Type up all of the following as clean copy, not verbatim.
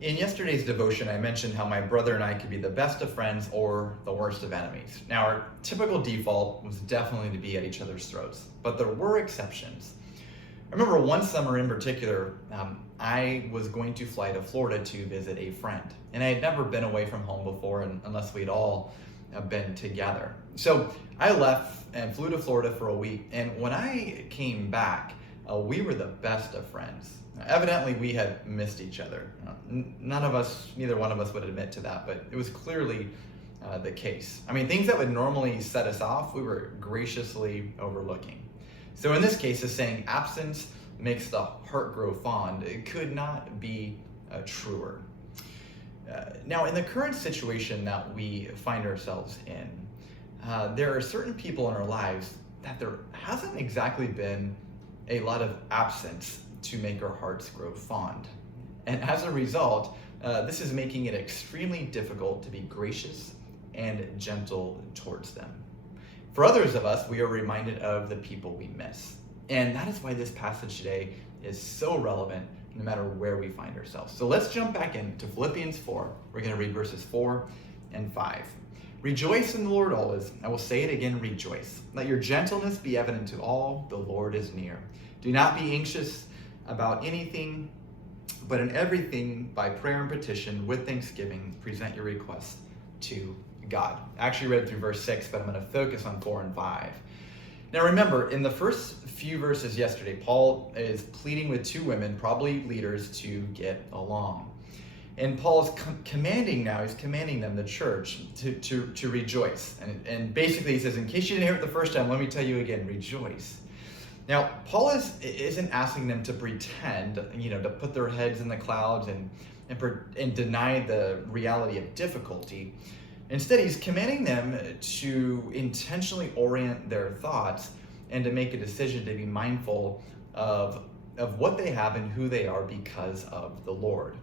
In yesterday's devotion, I mentioned how my brother and I could be the best of friends or the worst of enemies. Now, our typical default was definitely to be at each other's throats, but there were exceptions. I remember one summer in particular, I was going to fly to Florida to visit a friend, and I had never been away from home before, unless we'd all been together. So I left and flew to Florida for a week, and when I came back, we were the best of friends. Evidently, we had missed each other. Neither one of us would admit to that, but it was clearly the case. I mean, things that would normally set us off, we were graciously overlooking. So in this case, the saying, absence makes the heart grow fond, it could not be truer. Now, in the current situation that we find ourselves in, there are certain people in our lives that there hasn't exactly been a lot of absence to make our hearts grow fond. And as a result, this is making it extremely difficult to be gracious and gentle towards them. For others of us, we are reminded of the people we miss. And that is why this passage today is so relevant no matter where we find ourselves. So let's jump back into Philippians 4. We're going to read verses 4 and 5. Rejoice in the Lord always. I will say it again, rejoice. Let your gentleness be evident to all. The Lord is near. Do not be anxious about anything, but in everything, by prayer and petition, with thanksgiving, present your requests to God. I actually read through verse 6, but I'm going to focus on 4 and 5. Now remember, in the first few verses yesterday, Paul is pleading with two women, probably leaders, to get along. And Paul is commanding them, the church, to rejoice. And basically he says, in case you didn't hear it the first time, let me tell you again, rejoice. Now, Paul isn't asking them to pretend, to put their heads in the clouds and deny the reality of difficulty. Instead, he's commanding them to intentionally orient their thoughts and to make a decision to be mindful of what they have and who they are because of the Lord.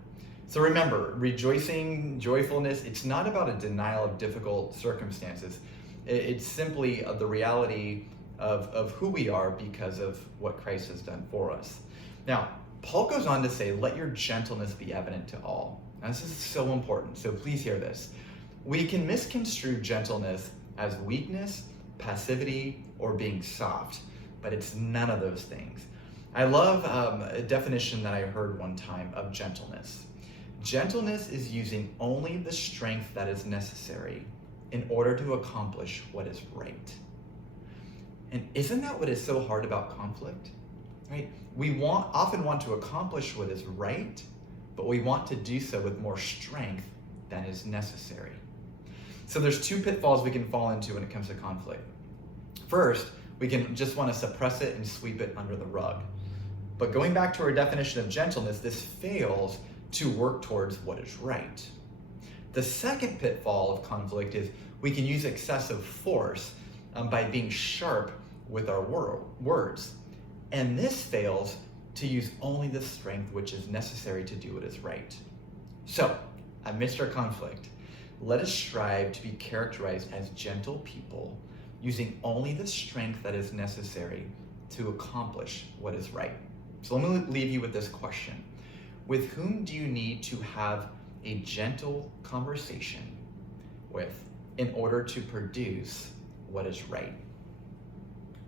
So remember, rejoicing, joyfulness, it's not about a denial of difficult circumstances. It's simply the reality of who we are because of what Christ has done for us. Now, Paul goes on to say, let your gentleness be evident to all. Now, this is so important, so please hear this. We can misconstrue gentleness as weakness, passivity, or being soft, but it's none of those things. I love a definition that I heard one time of gentleness. Gentleness is using only the strength that is necessary in order to accomplish what is right. And isn't that what is so hard about conflict? Right? We often want to accomplish what is right, but we want to do so with more strength than is necessary. So there's two pitfalls we can fall into when it comes to conflict. First, we can just want to suppress it and sweep it under the rug. But going back to our definition of gentleness, this fails to work towards what is right. The second pitfall of conflict is we can use excessive force by being sharp with our words. And this fails to use only the strength which is necessary to do what is right. So, amidst our conflict, let us strive to be characterized as gentle people, using only the strength that is necessary to accomplish what is right. So let me leave you with this question. With whom do you need to have a gentle conversation with in order to produce what is right?